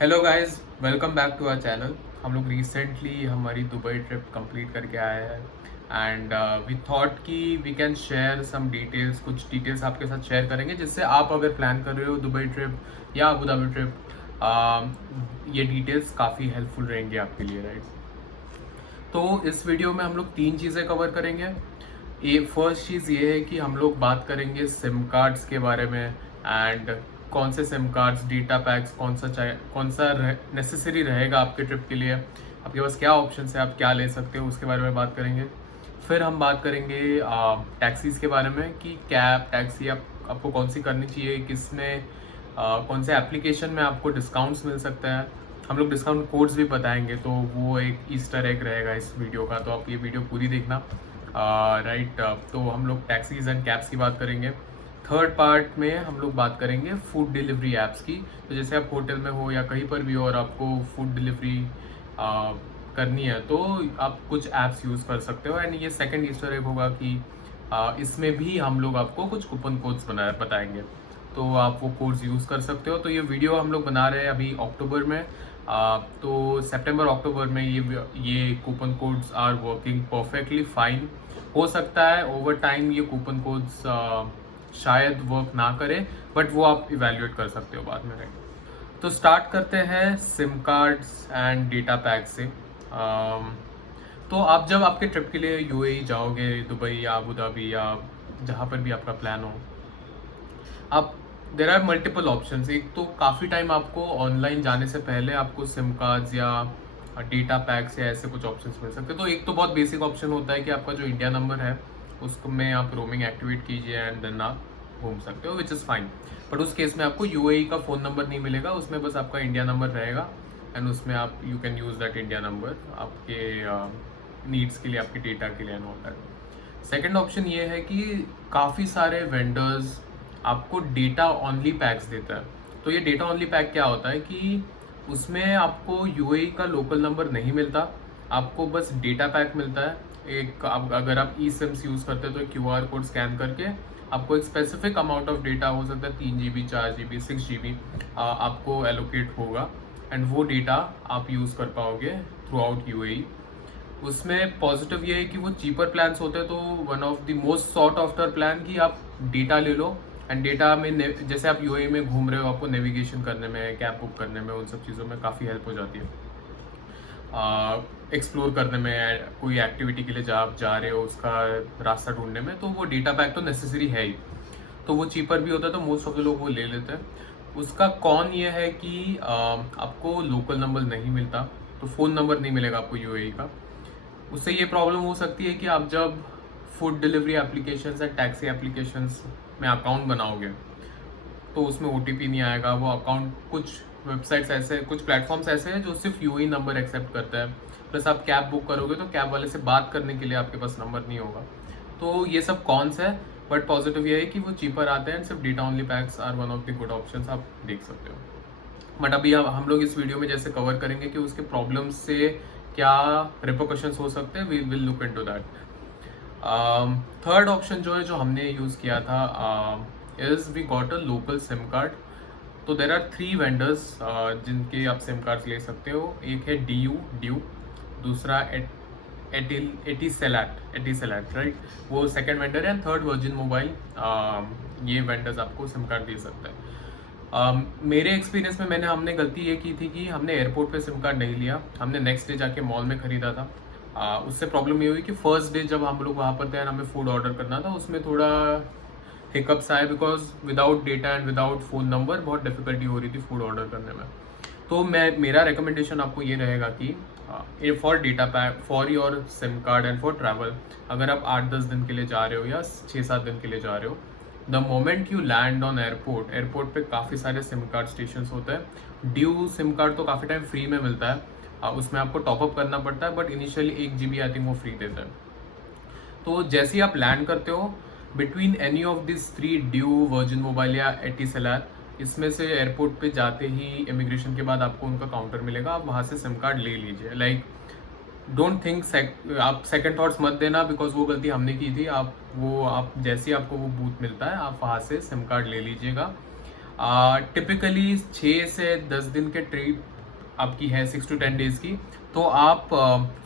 Hello guys, welcome back to our channel. हम लोग recently हमारी दुबई ट्रिप कंप्लीट करके आए हैं एंड वी थॉट कि we can share some details, कुछ डिटेल्स आपके साथ शेयर करेंगे जिससे आप अगर प्लान कर रहे हो दुबई ट्रिप या अबू धाबी ट्रिप, ये डिटेल्स काफ़ी हेल्पफुल रहेंगी आपके लिए, राइट। तो इस वीडियो में हम लोग तीन चीज़ें कवर करेंगे। फर्स्ट चीज़ ये है कि हम लोग बात करेंगे सिम कार्ड्स के बारे में एंड कौन से सिम कार्ड्स, डेटा पैक्स कौन सा नेसेसरी रहेगा आपके ट्रिप के लिए, आपके पास क्या ऑप्शन है, आप क्या ले सकते हो, उसके बारे में बात करेंगे। फिर हम बात करेंगे टैक्सीज़ के बारे में कि कैब टैक्सी आपको कौन सी करनी चाहिए, किसमें कौन से एप्लीकेशन में आपको डिस्काउंट्स मिल सकता है। हम लोग डिस्काउंट कोड्स भी बताएंगे, तो वो एक ईस्टर एग रहेगा इस वीडियो का, तो आप ये वीडियो पूरी देखना। राइट। तो हम लोग टैक्सीज एंड कैब्स की बात करेंगे। थर्ड पार्ट में हम लोग बात करेंगे फूड डिलीवरी ऐप्स की। तो जैसे आप होटल में हो या कहीं पर भी हो और आपको फूड डिलीवरी करनी है तो आप कुछ ऐप्स यूज़ कर सकते हो। एंड ये सेकंड ईस्टर एग होगा कि इसमें भी हम लोग आपको कुछ कूपन कोड्स बताएंगे, तो आप वो कोड्स यूज़ कर सकते हो। तो ये वीडियो हम लोग बना रहे हैं अभी अक्टूबर में। तो सितंबर अक्टूबर में ये coupon codes are working perfectly fine. हो सकता है ओवर टाइम ये कूपन कोड्स शायद वर्क ना करे, बट वो आप इवेल्युएट कर सकते हो बाद में, राइट। तो स्टार्ट करते हैं SIM cards and data pack से। तो आप जब आपके ट्रिप के लिए यूएई जाओगे, दुबई या अबू धाबी या जहाँ पर भी आपका प्लान हो, आप देर आर मल्टीपल ऑप्शंस। एक तो काफ़ी टाइम आपको ऑनलाइन जाने से पहले आपको सिम कार्ड्स या डेटा पैक्स या ऐसे कुछ ऑप्शंस मिल सकते हैं। तो एक तो बहुत बेसिक ऑप्शन होता है कि आपका जो इंडिया नंबर है उसको में आप रोमिंग एक्टिवेट कीजिए एंड देन आप घूम सकते हो, विच इज़ फाइन। बट उस केस में आपको यूएई का फ़ोन नंबर नहीं मिलेगा, उसमें बस आपका इंडिया नंबर रहेगा एंड उसमें आप you can use that India number आपके नीड्स के लिए, आपके डेटा के लिए and all that. Second option ये है कि काफ़ी सारे वेंडर्स आपको डेटा ओनली पैक्स देता है। तो ये डेटा ओनली पैक क्या होता है कि उसमें आपको यूएई का लोकल नंबर नहीं मिलता, आपको बस डेटा पैक मिलता है। अगर आप ई सिम्स यूज़ करते हो तो क्यूआर कोड स्कैन करके आपको एक स्पेसिफिक अमाउंट ऑफ डेटा, हो सकता है 3 GB, 4 GB, 6 GB, आपको एलोकेट होगा एंड वो डेटा आप यूज़ कर पाओगे थ्रू आउट यूएई। उसमें पॉजिटिव ये है कि वो चीपर प्लान्स होते हैं, तो one of the most sort after plan कि आप डेटा ले लो एंड डेटा में जैसे आप यूएई में घूम रहे हो, आपको नेविगेशन करने में, कैब बुक करने में, उन सब चीज़ों में काफ़ी हेल्प हो जाती है। एक्सप्लोर करने में, कोई एक्टिविटी के लिए जब आप जा रहे हो उसका रास्ता ढूंढने में, तो वो डेटा पैक तो नेसेसरी है ही। तो वो चीपर भी होता है, तो मोस्ट ऑफ द लोग वो ले लेते हैं। उसका कॉन ये है कि आपको लोकल नंबर नहीं मिलता, तो फ़ोन नंबर नहीं मिलेगा आपको यूएई का। उससे ये प्रॉब्लम हो सकती है कि आप जब फूड डिलीवरी एप्लीकेशंस या टैक्सी एप्लीकेशंस में अकाउंट बनाओगे तो उसमें ओटीपी नहीं आएगा। वो अकाउंट, कुछ वेबसाइट्स ऐसे, कुछ प्लेटफॉर्म्स ऐसे हैं जो सिर्फ यूएई नंबर एक्सेप्ट करता है। प्लस आप कैब बुक करोगे तो कैब वाले से बात करने के लिए आपके पास नंबर नहीं होगा। तो ये सब कॉन्स है, बट पॉजिटिव ये है कि वो चीपर आते हैं। सिर्फ data only packs are one of the good option, आप देख सकते हो। बट अभी हम लोग इस वीडियो में जैसे कवर करेंगे कि उसके प्रॉब्लम्स से क्या रिपोकशंस हो सकते हैं, we will look into that. Third option जो है, जो हमने यूज़ किया था, is we got a local SIM card. तो देर आर 3 वेंडर्स जिनके आप सिम कार्ड्स ले सकते हो। एक है ड्यू, दूसरा एटीसेलैट, राइट, वो सेकंड वेंडर है। Third virgin mobile. ये वेंडर्स आपको सिम कार्ड दे सकते हैं। मेरे एक्सपीरियंस में हमने गलती ये की थी कि हमने एयरपोर्ट पे सिम कार्ड नहीं लिया, हमने नेक्स्ट डे जाके मॉल में ख़रीदा था। उससे प्रॉब्लम ये हुई कि फर्स्ट डे जब हम लोग वहाँ पर थे, हमें फूड ऑर्डर करना था, उसमें थोड़ा हिकअप्स आए, because without data and without phone number बहुत डिफिकल्टी हो रही थी फूड ऑर्डर करने में। तो मेरा रिकमेंडेशन आपको ये रहेगा कि for data pack, for your SIM card and for travel, अगर आप 8-10 दिन के लिए जा रहे हो या 6-7 दिन के लिए जा रहे हो, the moment you land on airport पे काफ़ी सारे सिम कार्ड स्टेशन होते हैं। ड्यू सिम कार्ड तो काफ़ी टाइम फ्री में मिलता है, उसमें आपको टॉपअप करना पड़ता है, but initially 1 GB I think वो फ्री देता है। तो जैसे ही आप लैंड करते हो, between any of this 3, due, virgin mobile या एटीसेलर, इसमें से एयरपोर्ट पे जाते ही इमिग्रेशन के बाद आपको उनका काउंटर मिलेगा, आप वहाँ से सिम कार्ड ले लीजिए। लाइक डोंट थिंक आप सेकंड थॉट्स मत देना, बिकॉज वो गलती हमने की थी। आप जैसे ही आपको वो बूथ मिलता है, आप वहाँ से सिम कार्ड ले लीजिएगा। टिपिकली 6 से 10 दिन के ट्रिप आपकी है, 6 to 10 डेज की, तो आप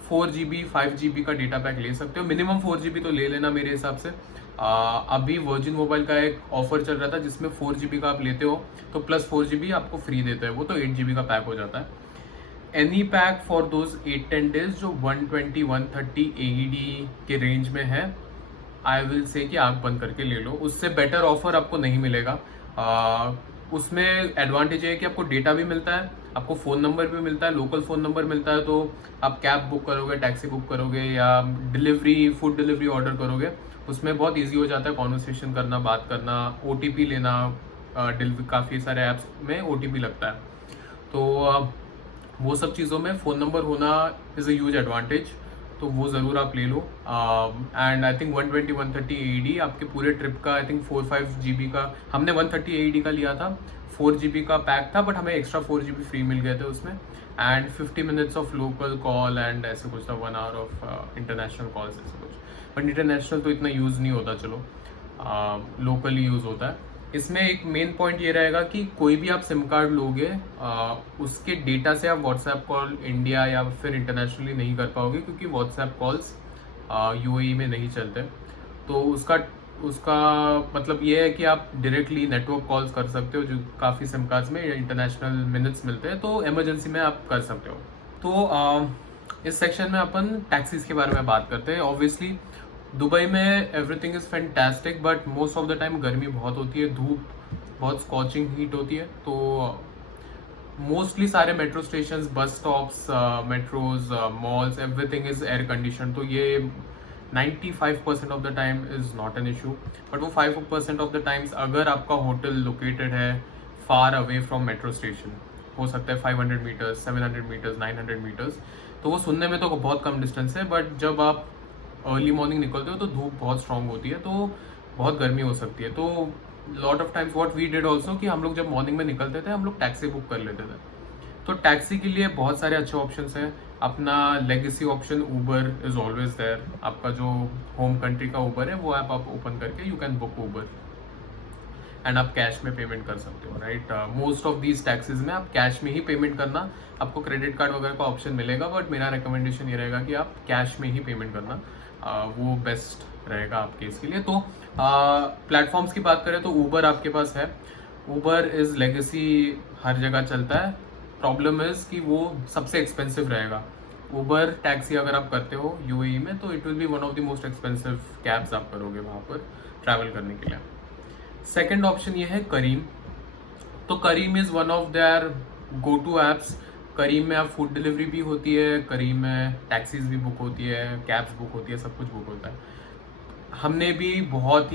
4 GB 5 GB का डेटा पैक ले सकते हो। मिनिमम 4 GB तो ले लेना मेरे हिसाब से। अभी वर्जिन मोबाइल का एक ऑफर चल रहा था जिसमें 4 GB का आप लेते हो तो प्लस 4 GB आपको फ्री देता है, वो तो 8 GB का पैक हो जाता है। Any pack for those 8-10 days जो 120-130 AED के रेंज में है, आई विल से कि आंख बंद करके ले लो। उससे बेटर ऑफर आपको नहीं मिलेगा। उसमें एडवांटेज है कि आपको डेटा भी मिलता है, आपको फ़ोन नंबर भी मिलता है, लोकल फ़ोन नंबर मिलता है, तो आप कैब बुक करोगे, टैक्सी बुक करोगे या फूड डिलीवरी ऑर्डर करोगे, उसमें बहुत ईजी हो जाता है कॉन्वर्सेशन करना, बात करना, OTP लेना। काफ़ी सारे ऐप्स में OTP लगता है, तो वो सब चीज़ों में फ़ोन नंबर होना इज़ अ ह्यूज एडवांटेज, तो वो ज़रूर आप ले लो। एंड आई थिंक 120-130 AED आपके पूरे ट्रिप का, आई थिंक 4-5 GB का, हमने 130 AED का लिया था, 4 GB का पैक था, बट हमें एक्स्ट्रा 4 GB फ्री मिल गए थे उसमें। And 50 minutes of local call and ऐसे कुछ था, 1 hour ऑफ इंटरनेशनल कॉल्स ऐसे कुछ, बट इंटरनेशनल तो इतना यूज़ नहीं होता, चलो लोकल ही यूज़ होता है। इसमें एक मेन पॉइंट ये रहेगा कि कोई भी आप सिम कार्ड लोगे, उसके डेटा से आप व्हाट्सएप कॉल इंडिया या फिर इंटरनेशनली नहीं कर पाओगे, क्योंकि व्हाट्सएप कॉल्स UAE में नहीं चलते। तो उसका उसका मतलब ये है कि आप डायरेक्टली नेटवर्क कॉल्स कर सकते हो, जो काफ़ी सिम कार्ड्स में इंटरनेशनल मिनट्स मिलते हैं, तो इमरजेंसी में आप कर सकते हो। तो इस सेक्शन में अपन टैक्सीज़ के बारे में बात करते हैं। ऑब्वियसली दुबई में everything is fantastic, but most of the time गर्मी बहुत होती है, धूप बहुत स्कॉचिंग हीट होती है, तो मोस्टली सारे metro stations, bus stops, metros, malls, everything is air condition, तो ये 95% of the time is not an issue. But वो 5% ऑफ द टाइम्स अगर आपका होटल लोकेटेड है far away from metro station, हो सकता है 500 मीटर्स, 700 मीटर्स, 900 मीटर्स, तो वो सुनने में तो बहुत कम डिस्टेंस है, बट जब आप अर्ली मॉर्निंग निकलते हो तो धूप बहुत स्ट्रांग होती है, तो बहुत गर्मी हो सकती है। तो lot of times what we did also कि हम लोग जब मॉर्निंग में निकलते थे, हम लोग टैक्सी बुक कर लेते थे। तो टैक्सी के लिए बहुत सारे अच्छे ऑप्शंस हैं। अपना legacy option Uber is always there. आपका जो होम कंट्री का ऊबर है वो ऐप आप ओपन करके you can book Uber and आप कैश में पेमेंट कर सकते हो, right. Most of these taxis में आप कैश में ही पेमेंट करना, आपको क्रेडिट कार्ड वगैरह का ऑप्शन मिलेगा, बट मेरा रिकमेंडेशन ये रहेगा कि आप कैश में ही पेमेंट करना, वो बेस्ट रहेगा आपके इसके लिए। तो प्लेटफॉर्म्स की बात करें तो ऊबर आपके पास है। ऊबर इज़ लेगेसी, हर जगह चलता है। प्रॉब्लम इज़ कि वो सबसे एक्सपेंसिव रहेगा। ऊबर टैक्सी अगर आप करते हो UAE में, तो it will be one of the most expensive cabs आप करोगे वहाँ पर ट्रैवल करने के लिए। सेकेंड ऑप्शन ये है करीम। तो Careem is one of their go to apps. Careem में आप फूड डिलीवरी भी होती है, करीम में टैक्सीज भी बुक होती है, कैब्स बुक होती है, सब कुछ बुक होता है। हमने भी बहुत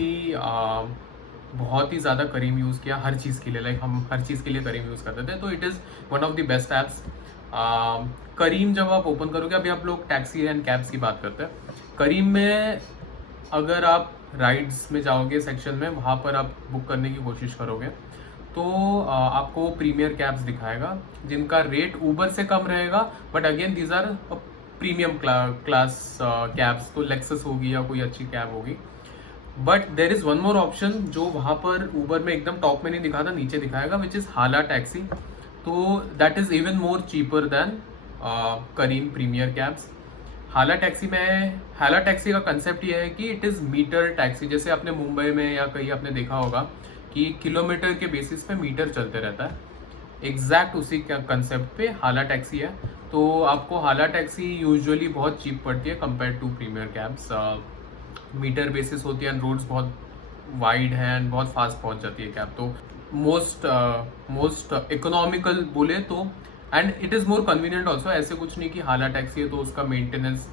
ही ज़्यादा करीम यूज़ किया हर चीज़ के लिए, लाइक हम हर चीज़ के लिए करीम यूज़ करते थे, तो it is one of the best apps. Careem जब आप ओपन करोगे, अभी आप लोग टैक्सी एंड कैब्स की बात करते हैं, करीम में अगर आप राइड्स में जाओगे सेक्शन में, वहाँ पर आप बुक करने की कोशिश करोगे, तो आपको प्रीमियर कैब्स दिखाएगा जिनका रेट ऊबर से कम रहेगा, but again these are premium class cabs, तो लेक्सस होगी या कोई अच्छी कैब होगी। But there is one more option जो वहाँ पर ऊबर में एकदम टॉप में नहीं दिखाता, नीचे दिखाएगा, विच इज़ हाला टैक्सी। तो that is even more cheaper than Careem premier cabs. Hala taxi का कंसेप्ट ये है कि इट इज़ मीटर टैक्सी। जैसे आपने मुंबई में या कहीं आपने देखा होगा कि किलोमीटर के बेसिस पे मीटर चलते रहता है, एग्जैक्ट उसी का कंसेप्ट पे हाला टैक्सी है। तो आपको हाला टैक्सी यूजुअली बहुत चीप पड़ती है compare to premier cabs. Meter basis होती है एंड रोड्स बहुत वाइड हैं एंड बहुत फास्ट पहुंच जाती है कैब, तो मोस्ट इकोनॉमिकल बोले तो, and it is more convenient also. ऐसे कुछ नहीं कि हाला टैक्सी है तो उसका मेंटेनेंस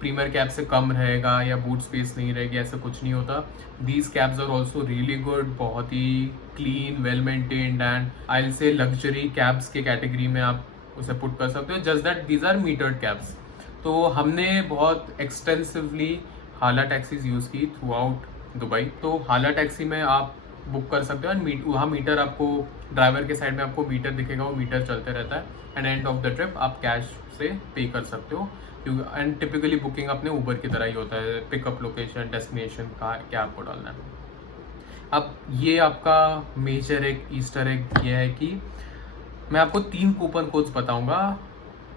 प्रीमियर कैब से कम रहेगा या बूट स्पेस नहीं रहेगी, ऐसा कुछ नहीं होता। These cabs are also really good, बहुत ही clean, well maintained, and I will say luxury cabs के कैटेगरी में आप उसे पुट कर सकते हो, just that these are metered cabs. तो हमने बहुत एक्सटेंसिवली हाला टैक्सीज यूज़ की थ्रू आउट दुबई। तो हाला टैक्सी में आप बुक कर सकते हो एंड वहाँ मीटर आपको, ड्राइवर के साइड में आपको मीटर दिखेगा, वो मीटर चलते रहता है and end of the trip आप कैश से पे कर सकते हो। एंड टिपिकली बुकिंग अपने ऊबर की तरह ही होता है, पिकअप लोकेशन, डेस्टिनेशन का क्या आपको डालना है। अब ये आपका मेजर एक ईस्टर एग ये है कि मैं आपको 3 कूपन कोड्स बताऊंगा।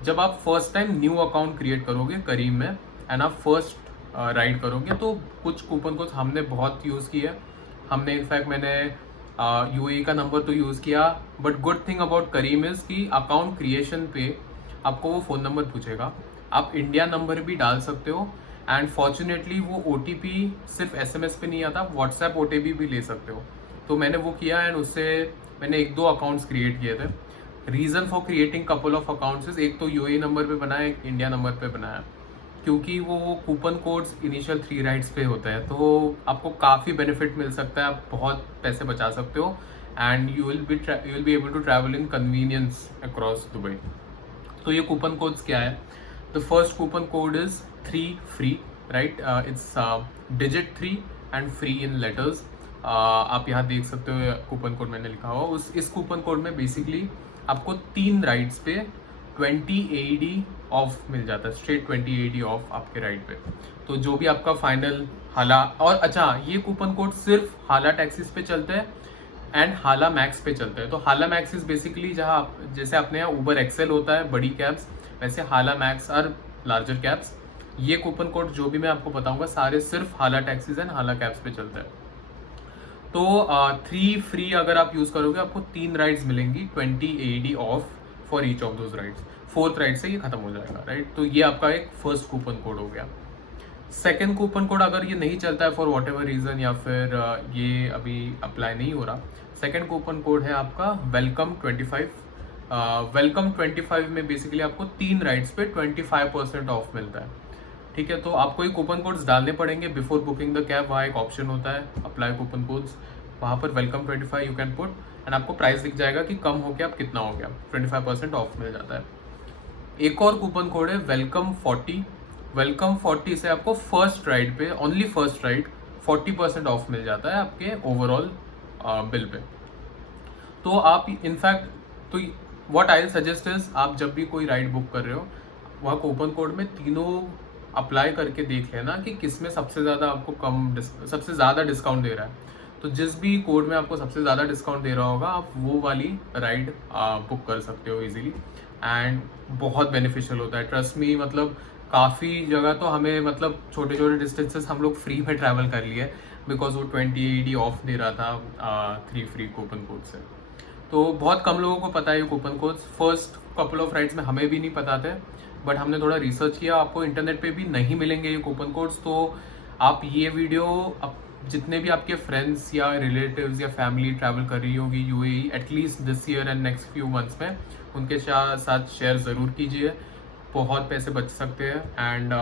जब आप first time new account create करोगे करीम में एंड आप फर्स्ट राइड करोगे तो कुछ कूपन कोड्स हमने बहुत यूज़ किए। हमने इनफैक्ट मैंने यूएई का नंबर तो यूज़ किया, but good thing about Careem is कि अकाउंट क्रिएशन पे आपको वो फ़ोन नंबर पूछेगा, आप इंडिया नंबर भी डाल सकते हो एंड फॉर्चुनेटली वो OTP सिर्फ SMS पे नहीं आता, व्हाट्सएप OTP भी ले सकते हो। तो मैंने वो किया एंड उससे मैंने 1-2 अकाउंट्स क्रिएट किए थे। Reason for creating couple of accounts, एक तो यूएई नंबर पे बनाया, एक इंडिया नंबर पे बनाया, क्योंकि वो कूपन कोड्स इनिशियल 3 राइड्स पे होते हैं तो आपको काफ़ी बेनिफिट मिल सकता है, आप बहुत पैसे बचा सकते हो and you will be able to travel in convenience across Dubai. तो ये कूपन कोड्स क्या है? The first coupon code is 3 free, right? It's digit 3 and free in letters. आप यहाँ देख सकते हो कूपन कोड मैंने लिखा हुआ। इस कूपन कोड में बेसिकली आपको 3 राइड्स पे 20 AED ऑफ मिल जाता है, स्ट्रेट 20 AED ऑफ आपके राइड पे। तो जो भी आपका फाइनल हाला, और अच्छा ये कूपन कोड सिर्फ हाला टैक्सीज पे चलते हैं एंड हाला मैक्स पे चलता है। तो हाला मैक्स इज बेसिकली जहाँ जैसे अपने यहाँ ऊबर एक्सेल होता है बड़ी कैब्स, वैसे हाला मैक्स आर लार्जर कैब्स। ये कूपन कोड जो भी मैं आपको बताऊंगा सारे सिर्फ हाला टैक्सीज एंड हाला कैब्स पे चलता है। तो 3 फ्री अगर आप यूज़ करोगे आपको 3 राइड्स मिलेंगी 20 AED of for each of those rides. 4th ride से ये खत्म हो जाएगा, राइट? तो ये आपका एक फर्स्ट कूपन कोड हो गया। सेकेंड कूपन कोड अगर ये नहीं चलता है फॉर वॉट एवर रीज़न या फिर ये अभी अप्लाई नहीं हो रहा, सेकेंड कूपन कोड है आपका वेलकम 25। वेलकम 25 में बेसिकली आपको 3 राइड्स पे 25% ऑफ मिलता है, ठीक है? तो आपको ये कूपन कोड्स डालने पड़ेंगे बिफोर बुकिंग द कैब। वहाँ एक ऑप्शन होता है अप्लाई कूपन कोड्स, वहाँ पर welcome 25 you can put and आपको प्राइस दिख जाएगा कि कम हो गया, अब कितना हो गया, 25% ऑफ मिल जाता है। एक और कूपन कोड है वेलकम 40। वेलकम 40 से आपको फर्स्ट राइड पे, ओनली फर्स्ट राइड 40% ऑफ मिल जाता है आपके ओवरऑल बिल पे। तो आप इनफैक्ट, तो व्हाट आई सजेस्ट इज, आप जब भी कोई राइड बुक कर रहे हो वहाँ कूपन कोड में तीनों अप्लाई करके देख लेना कि किस में सबसे ज़्यादा आपको सबसे ज़्यादा डिस्काउंट दे रहा है। तो जिस भी कोड में आपको सबसे ज़्यादा डिस्काउंट दे रहा होगा आप वो वाली राइड बुक कर सकते हो इजीली एंड बहुत बेनिफिशियल होता है, ट्रस्ट मी। मतलब काफ़ी जगह तो हमें मतलब छोटे छोटे डिस्टेंसेस हम लोग फ्री में ट्रैवल कर लिए बिकॉज वो 20 AED ऑफ दे रहा था 3 फ्री कूपन कोड से। तो बहुत कम लोगों को पता है ये coupon codes, first couple of rides में हमें भी नहीं पता थे, बट हमने थोड़ा रिसर्च किया, आपको इंटरनेट पे भी नहीं मिलेंगे ये कूपन कोड्स। तो आप ये वीडियो जितने भी आपके फ्रेंड्स या रिलेटिव्स या फैमिली ट्रैवल कर रही होगी UAE at least this year and next few months में, उनके साथ शेयर ज़रूर कीजिए, बहुत पैसे बच सकते हैं एंड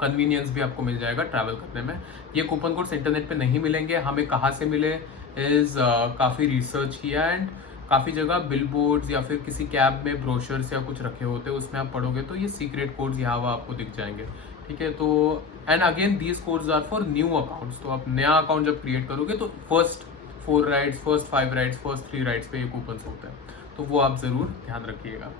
कन्वीनियंस भी आपको मिल जाएगा ट्रैवल करने में। ये कूपन कोड्स इंटरनेट पे नहीं मिलेंगे, हमें कहाँ से मिले इज़ काफ़ी रिसर्च किया एंड काफ़ी जगह बिलबोर्ड्स या फिर किसी कैब में ब्रोशर्स या कुछ रखे होते हैं, उसमें आप पढ़ोगे तो ये सीक्रेट कोड्स यहाँ वहाँ आपको दिख जाएंगे, ठीक है? तो and again these codes are for new accounts. तो आप नया अकाउंट जब क्रिएट करोगे तो first 4 rides, first 5 rides, first 3 rides पे ये कूपन्स होते हैं, तो वो आप ज़रूर ध्यान रखिएगा,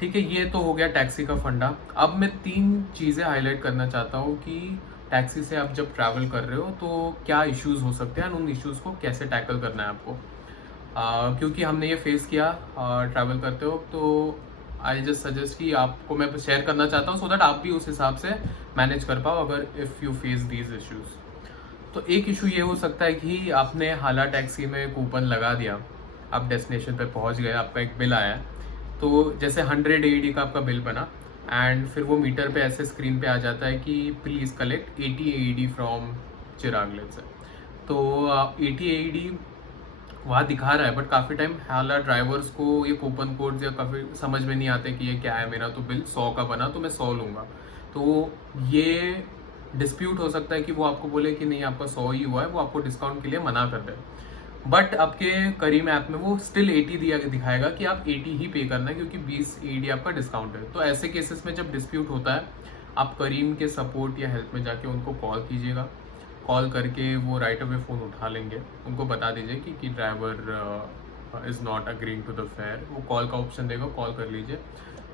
ठीक है? ये तो हो गया टैक्सी का फंडा। अब मैं 3 चीज़ें हाईलाइट करना चाहता हूँ कि टैक्सी से आप जब ट्रैवल कर रहे हो तो क्या इश्यूज़ हो सकते हैं और उन इश्यूज़ को कैसे टैकल करना है आपको। क्योंकि हमने ये फेस किया ट्रैवल करते हो, तो आई जस्ट सजेस्ट कि आपको मैं शेयर करना चाहता हूँ सो दैट आप भी उस हिसाब से मैनेज कर पाओ अगर if you face these issues. तो एक इशू ये हो सकता है कि आपने हाला टैक्सी में कूपन लगा दिया, आप डेस्टिनेशन पे पहुँच गए, आपका एक बिल आया, तो जैसे 100 AED का आपका बिल बना एंड फिर वो मीटर पे ऐसे स्क्रीन पे आ जाता है कि please collect 80 AED from Chirag let's say. तो 80 AED वहाँ दिखा रहा है, बट काफ़ी टाइम हाला ड्राइवर्स को ये कूपन कोड्स या काफ़ी समझ में नहीं आते कि ये क्या है, मेरा तो बिल 100 का बना तो मैं 100 लूँगा। तो ये डिस्प्यूट हो सकता है कि वो आपको बोले कि नहीं आपका 100 ही हुआ है, वो आपको डिस्काउंट के लिए मना कर दे, बट आपके करीम ऐप में वो स्टिल 80 दिखाएगा कि आप 80 ही पे करना है क्योंकि 20 AED आपका डिस्काउंट है। तो ऐसे केसेस में जब डिस्प्यूट होता है आप करीम के सपोर्ट या हेल्प में जाके उनको कॉल कीजिएगा, कॉल करके वो राइट अवे फ़ोन उठा लेंगे, उनको बता दीजिए कि driver is not agreeing to the fare, वो कॉल का ऑप्शन देगा, कॉल कर लीजिए।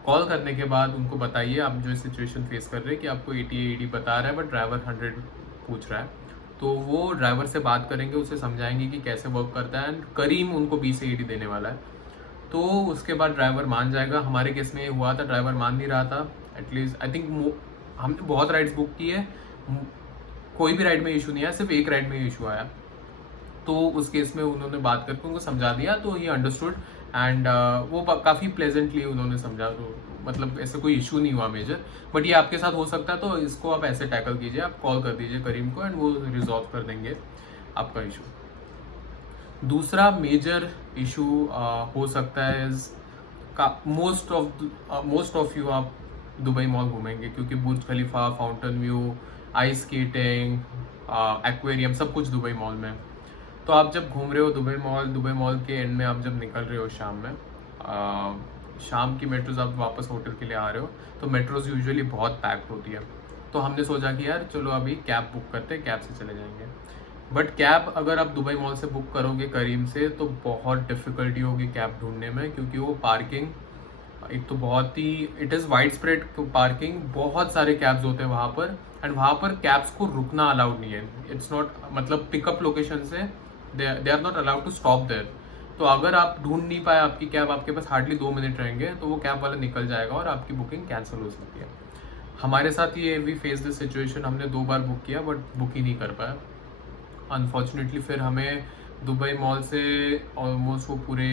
कॉल करने के बाद उनको बताइए आप जो सिचुएशन फेस कर रहे हैं कि आपको 80 AED बता रहा है बट ड्राइवर 100 पूछ रहा है, तो वो ड्राइवर से बात करेंगे, उसे समझाएंगे कि कैसे वर्क करता है, एंड करीम उनको बी से ईडी देने वाला है। तो उसके बाद ड्राइवर मान जाएगा। हमारे केस में ये हुआ था, ड्राइवर मान नहीं रहा था। एटलीस्ट आई थिंक हमने बहुत राइड्स बुक की है, कोई भी राइड में इशू नहीं आया, सिर्फ एक राइड में इशू आया। तो उस केस में उन्होंने बात करके उनको समझा दिया, तो ही अंडरस्टूड, एंड वो काफ़ी प्लेजेंटली उन्होंने समझा, तो मतलब ऐसे कोई इशू नहीं हुआ मेजर। बट ये आपके साथ हो सकता है, तो इसको आप ऐसे टैकल कीजिए, आप कॉल कर दीजिए करीम को एंड वो रिजॉल्व कर देंगे आपका इशू। दूसरा मेजर इशू हो सकता है मोस्ट ऑफ यू आप दुबई मॉल घूमेंगे, क्योंकि Burj Khalifa, fountain view, ice skating, aquarium, सब कुछ दुबई मॉल में। तो आप जब घूम रहे हो दुबई मॉल के एंड में आप जब निकल रहे हो शाम में, शाम की मेट्रोज आप वापस होटल के लिए आ रहे हो, तो मेट्रोज यूजुअली बहुत पैक्ड होती है। तो हमने सोचा कि यार चलो अभी कैब बुक करते हैं, कैब से चले जाएंगे। बट कैब अगर आप दुबई मॉल से बुक करोगे करीम से, तो बहुत डिफ़िकल्टी होगी कैब ढूंढने में, क्योंकि वो पार्किंग एक तो बहुत ही it is wide spread parking, बहुत सारे कैब्स होते हैं वहाँ पर, एंड वहाँ पर कैब्स को रुकना अलाउड नहीं है। इट्स नॉट, मतलब पिकअप लोकेशन से they are not allowed to stop there. तो अगर आप ढूंढ नहीं पाए आपकी कैब, आपके पास हार्डली 2 मिनट रहेंगे, तो वो कैब वाला निकल जाएगा और आपकी बुकिंग कैंसिल हो सकती है। हमारे साथ ये वी फेस दिस सिचुएशन, हमने 2 बार बुक किया बट बुक ही नहीं कर पाया अनफॉर्चुनेटली। फिर हमें दुबई मॉल से ऑलमोस्ट वो पूरे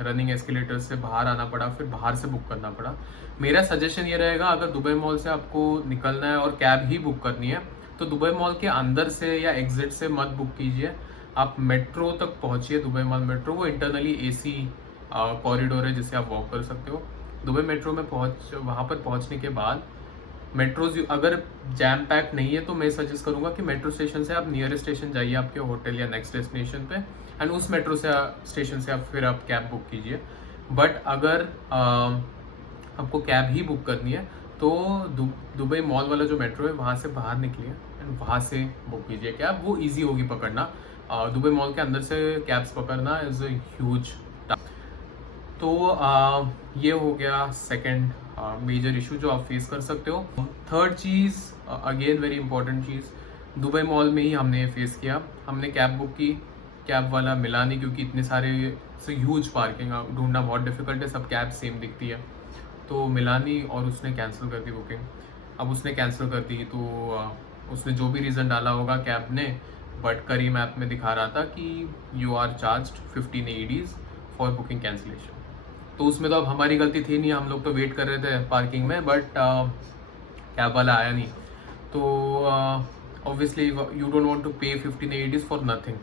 रनिंग एस्केलेटर से बाहर आना पड़ा, फिर बाहर से बुक करना पड़ा। मेरा सजेशन ये रहेगा, अगर दुबई मॉल से आपको निकलना है और कैब ही बुक करनी है, तो दुबई मॉल के अंदर से या एग्जिट से मत बुक कीजिए, आप मेट्रो तक पहुंचिए। दुबई मॉल मेट्रो वो इंटरनली एसी कॉरिडोर है जिसे आप वॉक कर सकते हो। दुबई मेट्रो में वहाँ पर पहुँचने के बाद मेट्रोज अगर जैम पैक नहीं है, तो मैं सजेस्ट करूँगा कि मेट्रो स्टेशन से आप नियरेस्ट स्टेशन जाइए आपके होटल या नेक्स्ट डेस्टिनेशन पे, एंड उस मेट्रो से स्टेशन से आप फिर आप कैब बुक कीजिए। बट अगर आपको कैब ही बुक करनी है, तो दुबई मॉल वाला जो मेट्रो है वहाँ से बाहर निकलिए एंड वहाँ से बुक कीजिए कैब, वो ईजी होगी पकड़ना। दुबई मॉल के अंदर से कैब्स पकड़ना इज़ अ ह्यूज। तो ये हो गया सेकंड मेजर इशू जो आप फेस कर सकते हो। थर्ड चीज़, अगेन वेरी इंपॉर्टेंट चीज़, दुबई मॉल में ही हमने फेस किया। हमने कैब बुक की, कैब वाला मिला नहीं, क्योंकि इतने सारे ह्यूज पार्किंग ढूंढना बहुत डिफिकल्ट है, सब कैब सेम दिखती है, तो मिला नहीं और उसने कैंसिल कर दी बुकिंग। अब उसने कैंसिल कर दी, तो उसने जो भी रीज़न डाला होगा कैब ने, बट करीम ऐप में दिखा रहा था कि you are charged 15 AEDs for booking cancellation. तो उसमें तो अब हमारी गलती थी नहीं, हम लोग तो वेट कर रहे थे पार्किंग में, बट कैब वाला आया नहीं। तो obviously you don't want to pay 15 AEDs for nothing.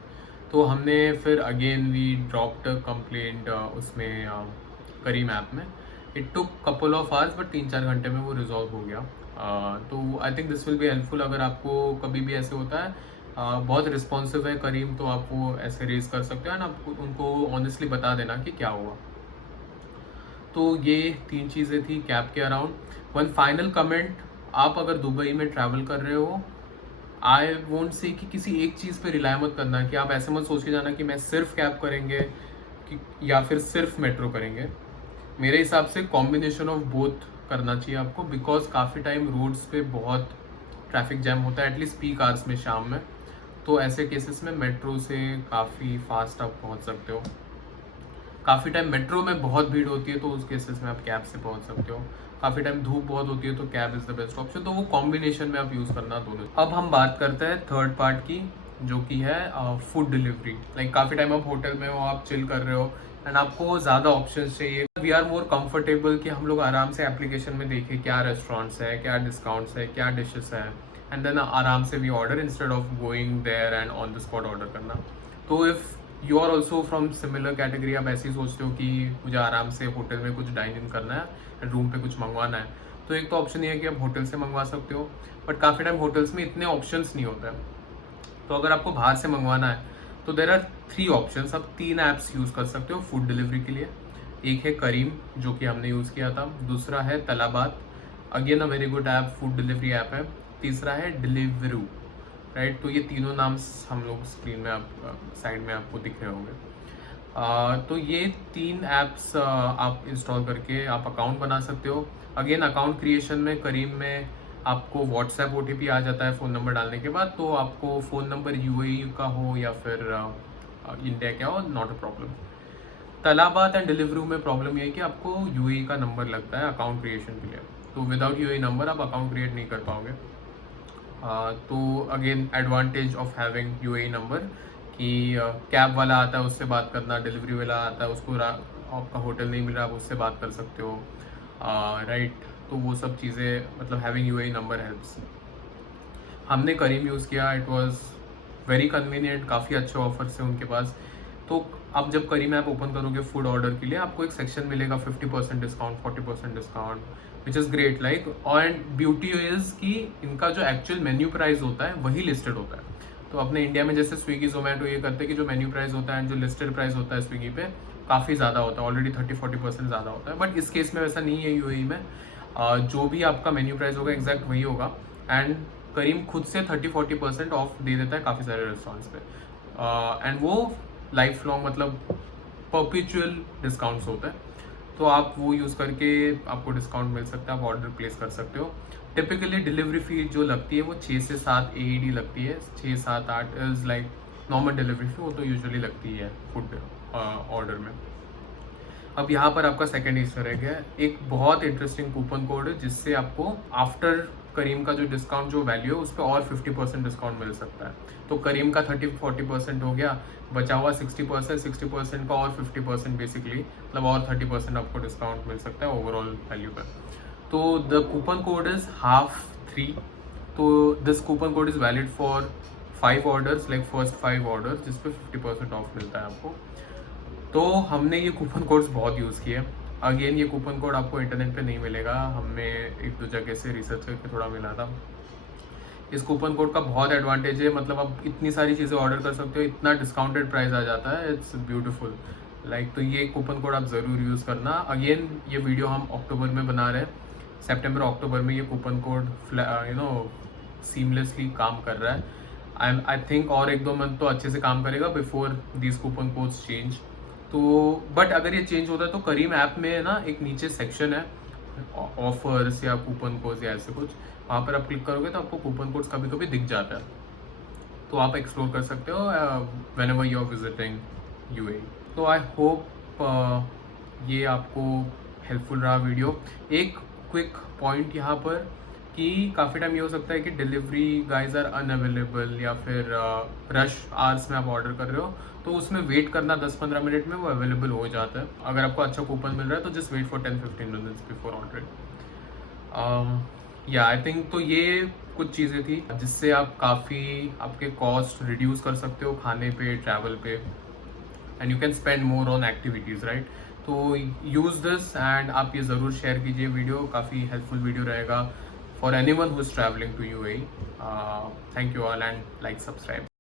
तो हमने फिर अगेन वी ड्रॉप्ड कंप्लेंट उसमें करीम ऐप में। It took couple of hours, but 3-4 घंटे में वो रिजॉल्व हो गया। तो I think this will be helpful अगर आपको कभी भी ऐसे होता है। बहुत रिस्पॉन्सिव है करीम, तो आप वो ऐसे रेज कर सकते हो, एंड आपको उनको ऑनेस्टली बता देना कि क्या हुआ। तो ये 3 चीज़ें थी कैब के अराउंड। वन फाइनल कमेंट, आप अगर दुबई में ट्रैवल कर रहे हो, आई वोंट से कि किसी एक चीज़ पे रिलाई मत करना, कि आप ऐसे मत सोच के जाना कि मैं सिर्फ कैब करेंगे कि या फिर सिर्फ मेट्रो करेंगे। मेरे हिसाब से कॉम्बिनेशन ऑफ बोथ करना चाहिए आपको, बिकॉज काफ़ी टाइम रोड्स पे बहुत ट्रैफिक जैम होता है, एटलीस्ट पीक आवर्स में शाम में। तो ऐसे केसेस में मेट्रो से काफ़ी फास्ट आप पहुंच सकते हो। काफ़ी टाइम मेट्रो में बहुत भीड़ होती है, तो उस केसेस में आप कैब से पहुंच सकते हो। काफ़ी टाइम धूप बहुत होती है, तो cab is the best option. तो वो कॉम्बिनेशन में आप यूज़ करना दोनों। अब हम बात करते हैं थर्ड पार्ट की, जो कि है फूड डिलीवरी। लाइक काफ़ी टाइम आप होटल में हो, आप चिल कर रहे हो, एंड आपको ज़्यादा ऑप्शन चाहिए। वी आर मोर कंफर्टेबल कि हम लोग आराम से एप्लीकेशन में देखें क्या रेस्टोरेंट्स है, क्या डिस्काउंट्स है, क्या डिशेस है, एंड देन आराम से we order instead of going there and on the spot order करना। तो if you are also from similar category, आप ऐसे ही सोचते हो कि मुझे आराम से होटल में कुछ डाइन इन करना है एंड रूम पे कुछ मंगवाना है, तो एक तो ऑप्शन ये है कि आप होटल से मंगवा सकते हो, बट काफ़ी टाइम होटल्स में इतने ऑप्शंस नहीं होते हैं। तो अगर आपको बाहर से मंगवाना है, तो देर आर 3 ऑप्शंस। आप 3 ऐप्स यूज़ कर सकते हो फूड डिलीवरी के लिए। एक है करीम, जो कि हमने यूज़ किया था। दूसरा है Talabat, again a very good app, food delivery app है। तीसरा है डिलीवरू, राइट। तो ये तीनों नाम हम लोग स्क्रीन में आप साइड में आपको दिख रहे होंगे। तो ये 3 ऐप्स आप इंस्टॉल करके आप अकाउंट बना सकते हो। अगेन अकाउंट क्रिएशन में करीम में आपको व्हाट्सएप OTP आ जाता है फ़ोन नंबर डालने के बाद, तो आपको फ़ोन नंबर UAE का हो या फिर इंडिया का हो, not a problem. Talabat and delivery में प्रॉब्लम ये है कि आपको UAE का नंबर लगता है अकाउंट क्रिएशन के लिए, तो विदाउट UAE नंबर आप अकाउंट क्रिएट नहीं कर पाओगे। तो again advantage of having UAE number कि कैब वाला आता है उससे बात करना, डिलीवरी वाला आता है उसको आपका होटल नहीं मिल रहा, आप उससे बात कर सकते हो, राइट। तो वो सब चीज़ें मतलब हैविंग UAE नंबर हेल्प्स। हमने करीम यूज़ किया, इट वाज वेरी कन्वीनियंट, काफ़ी अच्छे ऑफर्स थे उनके पास। तो आप जब करीम ऐप ओपन करोगे फूड ऑर्डर के लिए, आपको एक सेक्शन मिलेगा 50% discount, 40% discount, which is great like. And beauty is कि इनका जो एक्चुअल मेन्यू प्राइस होता है वही लिस्टेड होता है। तो अपने इंडिया में जैसे स्विगी जोमेटो ये करते हैं कि जो मेन्यू प्राइस होता है, जो लिस्टेड प्राइस होता है स्विगी पे, काफ़ी ज़्यादा होता है, ऑलरेडी 30-40% ज़्यादा होता है। बट इस केस में वैसा नहीं है UAE में। जो भी आपका मेन्यू प्राइस होगा एग्जैक्ट वही होगा। एंड करीम खुद से 30-40% ऑफ दे देता है काफ़ी सारे रेस्टोरेंट्स पे। एंड वो लाइफ लॉन्ग मतलब परपिचुअल डिस्काउंट्स होता है, तो आप वो यूज़ करके आपको डिस्काउंट मिल सकता है, आप ऑर्डर प्लेस कर सकते हो। टिपिकली डिलीवरी फी जो लगती है वो 6 से 7 AED लगती है। 6-7-8 इज़ लाइक नॉर्मल डिलीवरी फी, वो तो यूजुअली लगती है फूड ऑर्डर में। अब यहाँ पर आपका सेकेंड ईस्टर एग है, एक बहुत इंटरेस्टिंग कूपन कोड है जिससे आपको आफ्टर करीम का जो डिस्काउंट जो वैल्यू है उस पर और 50% डिस्काउंट मिल सकता है। तो करीम का 30-40% हो गया, बचा हुआ 60%, 60% का और 50% बेसिकली, मतलब और 30% आपको डिस्काउंट मिल सकता है ओवरऑल वैल्यू पर। तो the coupon code is half 3। तो this coupon code is valid for 5 orders, like first 5 orders, जिस पे 50% ऑफ मिलता है आपको। तो हमने ये कूपन कोड्स बहुत यूज़ किए। अगेन ये कूपन कोड आपको इंटरनेट पे नहीं मिलेगा, हमें 1-2 जगह से रिसर्च करके थोड़ा मिला था। इस कूपन कोड का बहुत एडवांटेज है, मतलब आप इतनी सारी चीज़ें ऑर्डर कर सकते हो, इतना डिस्काउंटेड प्राइस आ जाता है, इट्स ब्यूटीफुल लाइक। तो ये कूपन कोड आप ज़रूर यूज़ करना। अगेन ये वीडियो हम अक्टूबर में बना रहे हैं, सितंबर अक्टूबर में ये कूपन कोड सीमलेसली काम कर रहा है। आई थिंक और 1-2 मंथ तो अच्छे से काम करेगा before this coupon codes change. तो बट अगर ये चेंज होता है तो करीम ऐप में ना एक नीचे सेक्शन है ऑफर्स या कूपन कोड्स या ऐसे कुछ, वहाँ पर आप क्लिक करोगे तो आपको कूपन कोड्स कभी कभी दिख जाता है, तो आप एक्सप्लोर कर सकते हो whenever you are visiting UAE। तो आई होप ये आपको हेल्पफुल रहा वीडियो। एक क्विक पॉइंट यहाँ पर कि काफ़ी टाइम ये हो सकता है कि डिलीवरी गाइज आर अनअवेलेबल या फिर रश आवर्स में आप ऑर्डर कर रहे हो, तो उसमें वेट करना 10-15 मिनट में वो अवेलेबल हो जाता है। अगर आपको अच्छा कूपन मिल रहा है तो just wait for 10-15 minutes before ordering. या आई थिंक तो ये कुछ चीज़ें थी जिससे आप काफ़ी आपके कॉस्ट रिड्यूस कर सकते हो खाने पे, ट्रैवल पे, and you can spend more on activities, right. तो यूज़ दिस एंड आप ये ज़रूर शेयर कीजिए वीडियो, काफ़ी हेल्पफुल वीडियो रहेगा for anyone who is travelling to UAE। Thank you all and like, subscribe.